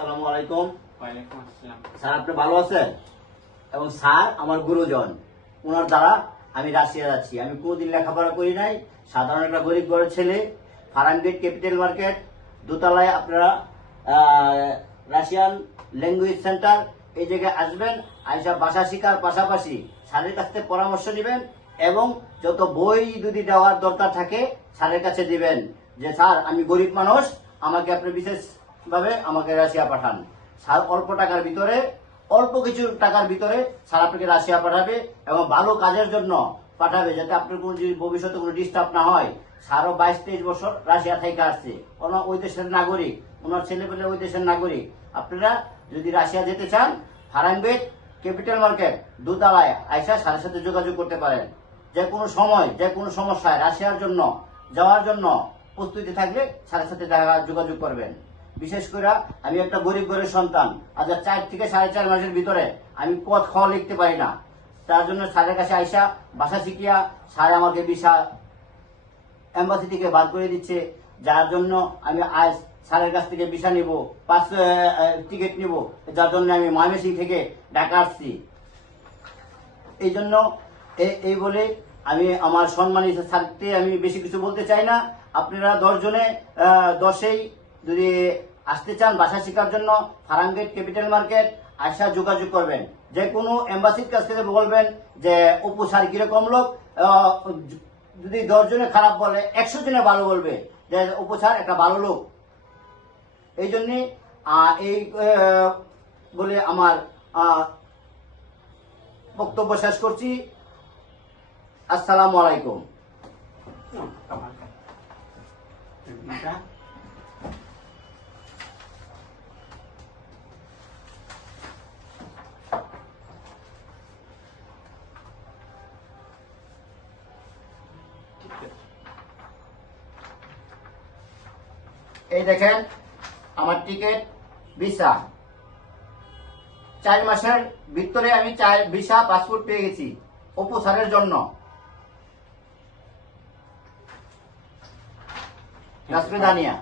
আসসালামু আলাইকুম। স্যার আপনি ভালো আছেন? এবং স্যার আমার গুরুজন ওনার দ্বারা আমি রাশিয়া যাচ্ছি। আমি কোনোদিন লেখাপড়া করি নাই। সাধারণ একটা গরিব ঘরের ছেলে। Farmgate capital market. দোতলায় আপনারা রাশিয়ান ল্যাঙ্গুয়েজ সেন্টার এই জায়গায় আসবেন। আইসা ভাষা শেখার পাশাপাশি স্যারের কাছ থেকে পরামর্শ নেবেন এবং যত বই যদি দেওয়ার দরকার থাকে স্যারের কাছে দিবেন যে স্যার আমি গরিব মানুষ। আমাকে আপনি বিশেষভাবে আমাকে রাশিয়া পাঠান? অল্প টাকার ভিতরে, অল্প কিছু টাকার ভিতরে স্যার আপনাকে রাশিয়া পাঠাবে এবং ভালো কাজের জন্য পাঠাবে যাতে আপনার কোনো ভবিষ্যতে কোনো ডিস্টার্ব না হয়। স্যারও বাইশ তেইশ বছর রাশিয়া থেকে আসছে। ওনার ওই দেশের নাগরিক, ওনার ছেলে পেলে ওই দেশের নাগরিক। আপনারা যদি রাশিয়া যেতে চান ফারাঙ্গেট ক্যাপিটাল মার্কেট দুতলায় আইসা স্যারের সাথে যোগাযোগ করতে পারেন। যে কোনো সময়, যে কোনো সমস্যায় রাশিয়ার জন্য, যাওয়ার জন্য প্রস্তুতি থাকলে স্যারের সাথে যোগাযোগ করবেন। বিশেষ করে আমি একটা গরিব ঘরের সন্তান। আজ চার থেকে সাড়ে চার মাসের ভিতরে আমি পথ খাওয়া লিখতে পারি না। তার জন্য স্যারের কাছে আইসা ভাষা শিখিয়া স্যার আমাকে বিশা এম্বাসি থেকে বাদ করে দিচ্ছে। যার জন্য আমি আজ স্যারের কাছ থেকে ভিসা নিব পাঁচ টিকিট নিব। যার জন্য আমি ময়মনসিং থেকে ঢাকা আসছি। এই জন্য এই বলে আমি আমার সম্মানিত স্যারকে আমি বেশি কিছু বলতে চাই না। আপনারা দশ জনে দশেই যদি আসতে চান বাসা শেখার জন্য ফারাঙ্গেট ক্যাপিটাল মার্কেট আসা যোগাযোগ করবেন। যে কোনো এম্বাসির কাছ থেকে বলবেন যে, অপু, স্যার কীরকম লোক? যদি দশ জনে খারাপ বলে, একশো জনে ভালো বলবে যে, অপু, স্যার, একটা ভালো লোক। এই জন্যে এই বলে আমার বক্তব্য শেষ করছি। আসসালামু আলাইকুম। এই দেখেন আমার টিকিট ভিসা চার মাসের ভিতরে আমি চার ভিসা পাসপোর্ট পেয়ে গেছি অপু স্যারের জন্য রাসমেদানিয়া